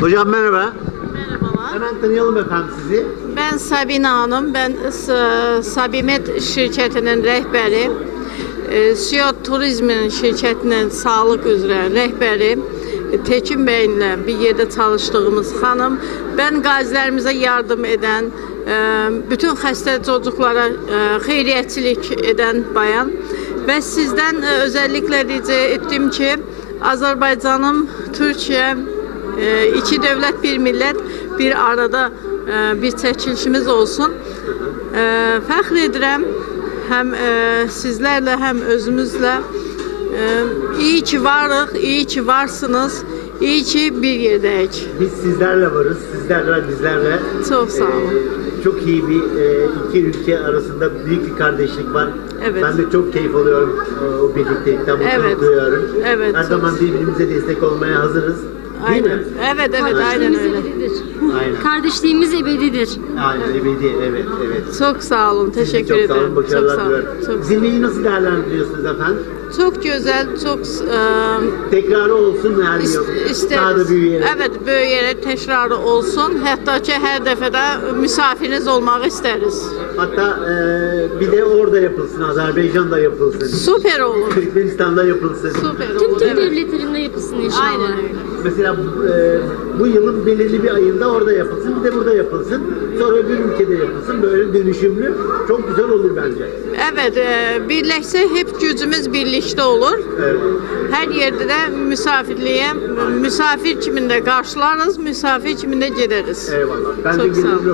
Hocam merhaba. Merhabalar. Hemen tanıyalım efendim sizi. Ben Sabine Hanım. Ben S- Sabimet şirketinin rehberi. E, Siyot Turizm'in şirketinin sağlık üzere rehberi. E, Tekin Bey'le bir yerde çalıştığımız hanım. Ben gazilerimize yardım eden, e, bütün hasta çocuklara e, xeyriyyətçilik eden bayan. Ve sizden e, özellikle rica ettim ki Azerbaycan'ım, Türkiye, e, iki devlet bir millet bir arada e, bir çəkilişimiz olsun. E, fəxr edirəm həm sizlərlə, həm özümüzlə. İyi ki varıq, iyi ki varsınız. İyi ki bir yerdəyik. Biz sizlerle varız. Sizlerle bizlerle. Çok sağ olun. Ee, çok iyi bir e, iki ülke arasında büyük bir kardeşlik var. Evet. Ben de çok keyif alıyorum e, o birliktelikten, mutluluk Evet. duyuyorum. Evet, Her zaman birbirimize destek olmaya hazırız. Değil Aynen. mi? Evet, evet, aynen Kardeşliğimiz öyle. ebedidir. Aynen. Kardeşliğimiz ebedidir. Aynen ebedi, evet, evet. Çok sağ olun, teşekkür çok sağ olun, ederim. Çok başarılar sağ olun. diliyorum. Çok. Zirveyi nasıl değerlendiriyorsunuz efendim? çok güzel, çok e, Tekrarı olsun her İst- yıl. isteriz. Daha da büyüyelim. Evet, böyüyerek tekrarı olsun. Hətta ki, hər dəfədə misafiriniz olmağı isteriz. Hatta e, bir de orada yapılsın, Azerbaycan'da yapılsın. Süper olur. Türkmenistan'da yapılsın. Süper Tüm olur. Türk Evet. Yapılsın inşallah. Aynen öyle. Mesela e, bu yılın belirli bir ayında orada yapılsın, bir de burada yapılsın. Sonra öbür ülkede yapılsın. Böyle dönüşümlü. Çok güzel olur bence. Evet, e, birləşsə hep gücümüz birlikdə olur. Evet. Hər yerdə də misafirliyə, misafir kimi də qarşılarız, misafir kimi də gedəriz. Eyvallah. Ben de Çok sağ olun.